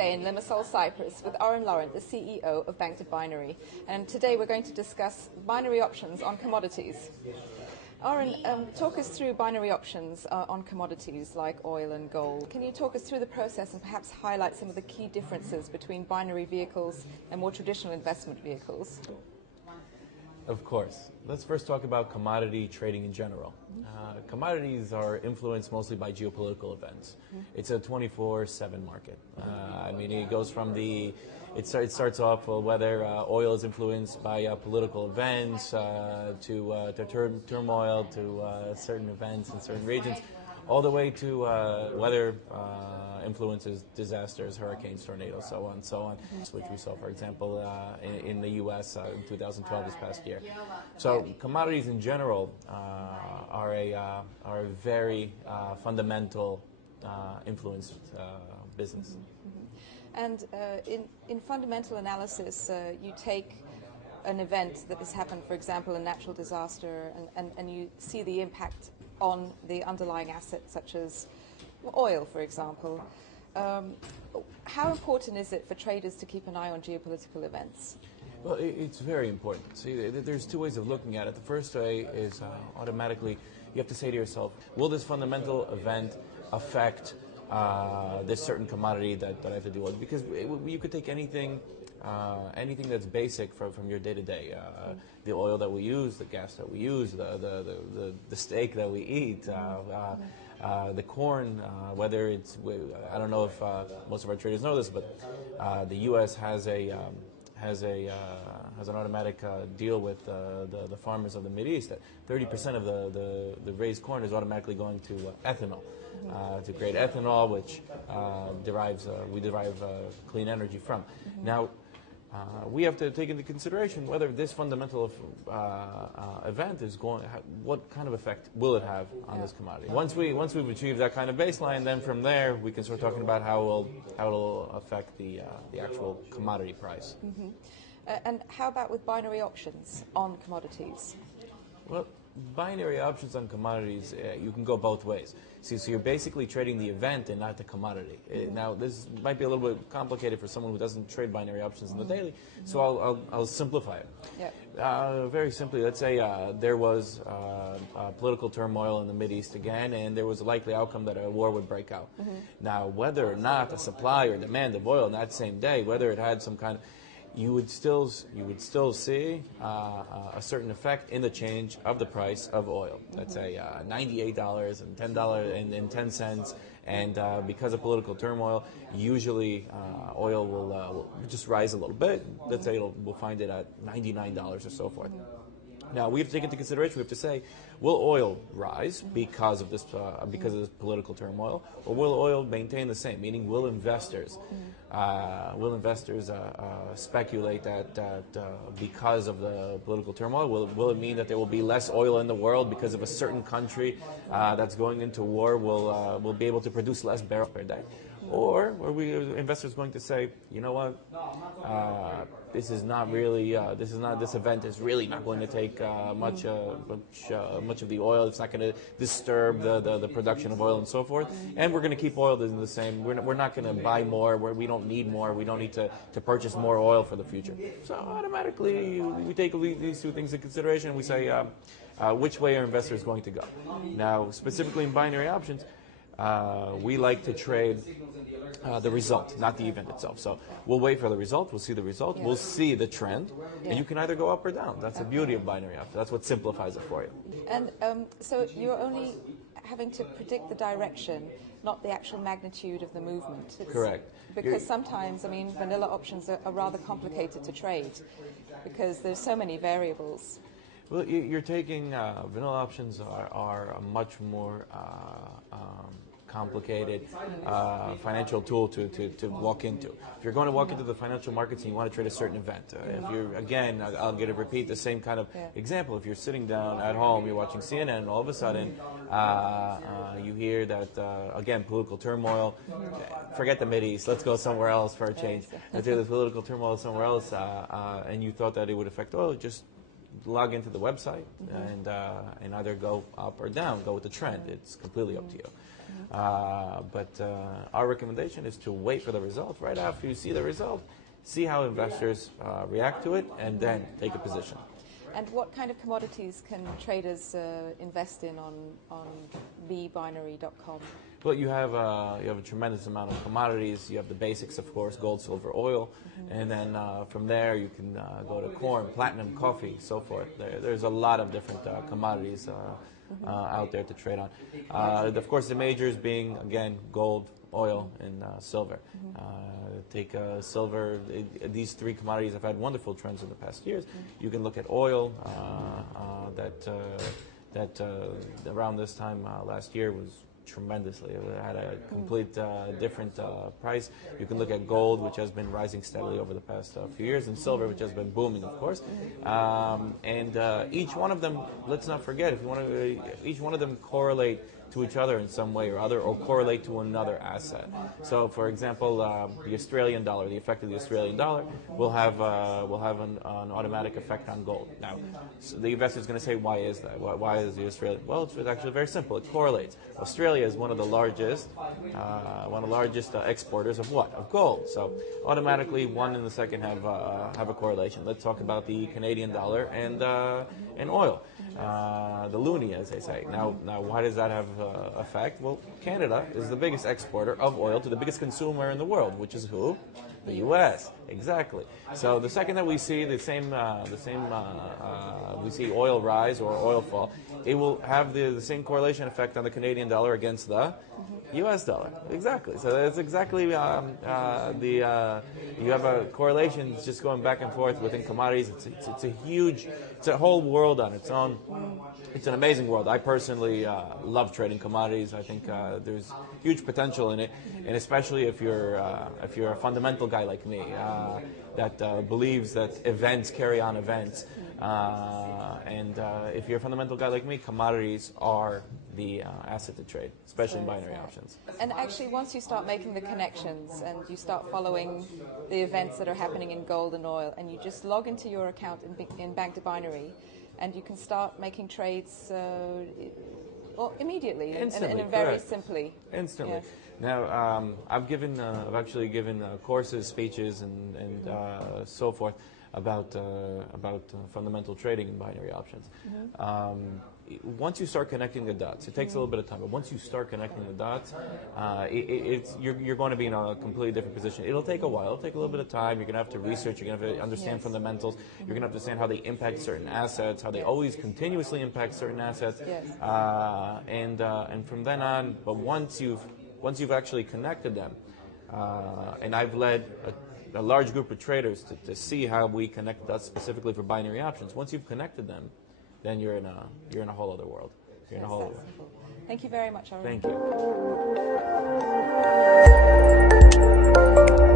today in Limassol, Cyprus, with Oren Laurent, the CEO of Bank to Binary. And today we're going to discuss binary options on commodities. Oren, talk us through binary options on commodities like oil and gold. Can you talk us through the process and perhaps highlight some of the key differences between binary vehicles and more traditional investment vehicles? Of course. Let's first talk about commodity trading in general. Commodities are influenced mostly by geopolitical events. It's a 24/7 market. I mean, it goes from it starts off whether oil is influenced by political events to turmoil to certain events in certain regions, all the way to weather influences, disasters, hurricanes, tornadoes, so on and so on, which we saw, for example, in the U.S. In 2012, this past year. So commodities in general are a very fundamental influence business. And in fundamental analysis, you take an event that has happened, for example, a natural disaster, and you see the impact on the underlying assets, such as oil, for example. How important is it for traders to keep an eye on geopolitical events? Well, it's very important. See, there's two ways of looking at it. The first way is automatically you have to say to yourself, will this fundamental event affect this certain commodity that I have to deal with? Because you could take anything that's basic from your day-to-day. The oil that we use, the gas that we use, the steak that we eat, the corn, whether it's, I don't know if most of our traders know this, but the U.S. has an automatic deal with the farmers of the Mideast that 30% of the raised corn is automatically going to ethanol. To create ethanol, which we derive clean energy from. Now, we have to take into consideration whether this fundamental event is what kind of effect will it have on this commodity. Once we've achieved that kind of baseline, then from there we can start talking about how it'll affect the actual commodity price. And how about with binary options on commodities? Well, binary options on commodities, you can go both ways. So you're basically trading the event and not the commodity. Now, this might be a little bit complicated for someone who doesn't trade binary options in the daily, so I'll simplify it. Yep. Very simply, let's say there was political turmoil in the Mideast again, and there was a likely outcome that a war would break out. Now, whether or not the supply or demand of oil in that same day, whether it had some kind of, you would still see a certain effect in the change of the price of oil. Let's say $98 and $10.10, and because of political turmoil, usually oil will just rise a little bit. Let's say we'll find it at $99 or so forth. Now, we have to take into consideration, we have to say, will oil rise because of this political turmoil, or will oil maintain the same? Meaning, will investors speculate that because of the political turmoil, will it mean that there will be less oil in the world because of a certain country that's going into war will be able to produce less barrels per day? Or are investors going to say, you know what, this event is really not going to take much of the oil. It's not going to disturb the production of oil and so forth. And we're going to keep oil the same. We're not going to buy more. We don't need more. We don't need to purchase more oil for the future. So automatically we take these two things into consideration and we say which way are investors going to go. Now, specifically in binary options, we like to trade the result, not the event itself. So we'll wait for the result, we'll see the result, we'll see the trend, and you can either go up or down. That's the beauty of binary options. That's what simplifies it for you. And so you're only having to predict the direction, not the actual magnitude of the movement. Correct. Because sometimes, I mean, vanilla options are rather complicated to trade because there's so many variables. Well, you're taking vanilla options are a much more complicated financial tool to walk into. If you're going to walk into the financial markets and you want to trade a certain event, if you're, again, I'll get to repeat the same kind of example. If you're sitting down at home, you're watching CNN, and all of a sudden you hear that, again, political turmoil, forget the Mideast, let's go somewhere else for a change. Let's say there's political turmoil somewhere else, and you thought that it would affect oil, just log into the website and either go up or down, go with the trend. It's completely up to you. But our recommendation is to wait for the result. Right after you see the result, see how investors react to it, and then take a position. And what kind of commodities can traders invest in on bbinary.com? Well, you have a tremendous amount of commodities. You have the basics, of course, gold, silver, oil, and then from there you can go to corn, platinum, coffee, so forth. There's a lot of different commodities out there to trade on. Of course, the majors being, again, gold, oil, and silver. Take silver. These three commodities have had wonderful trends in the past years. You can look at oil. That around this time last year was tremendously. It had a complete different price. You can look at gold, which has been rising steadily over the past few years, and silver, which has been booming, of course. And each one of them, let's not forget, if you want to, each one of them correlate to each other in some way or other, or correlate to another asset. So, for example, the Australian dollar, the effect of the Australian dollar will have an automatic effect on gold. Now, so the investor is going to say, why is that? Why is the Australian? Well, it's actually very simple. It correlates. Australia is one of the largest exporters of what? Of gold. So, automatically, one and the second have a correlation. Let's talk about the Canadian dollar and oil. The loonie, as they say. Now, why does that have effect? Well, Canada is the biggest exporter of oil to the biggest consumer in the world, which is who? The U.S. Exactly. So the second that we see we see oil rise or oil fall, it will have the same correlation effect on the Canadian dollar against the U.S. dollar. Exactly. So that's exactly you have a correlation just going back and forth within commodities. It's a whole world on its own. It's an amazing world. I personally love trading commodities. I think there's huge potential in it, and especially if you're a fundamental guy like me that believes that events carry on events. And if you're a fundamental guy like me, commodities are the asset to trade, especially in binary options. And actually, once you start making the connections and you start following the events that are happening in gold and oil, and you just log into your account in Bank to Binary, and you can start making trades immediately Instantly, and very correct. Simply. Instantly. Yes. Now, I've actually given courses, speeches, and so forth about fundamental trading in binary options. Once you start connecting the dots, it takes a little bit of time, but once you start connecting the dots, you're going to be in a completely different position. It'll take a while. It'll take a little bit of time. You're going to have to research. You're going to have to understand fundamentals. You're going to have to understand how they impact certain assets, how they always continuously impact certain assets, and from then on. But once you've actually connected them, and I've led a large group of traders to see how we connect dots specifically for binary options. Once you've connected them, then you're in a whole other world. You're in a whole other world. Thank you very much, Aaron. Thank you.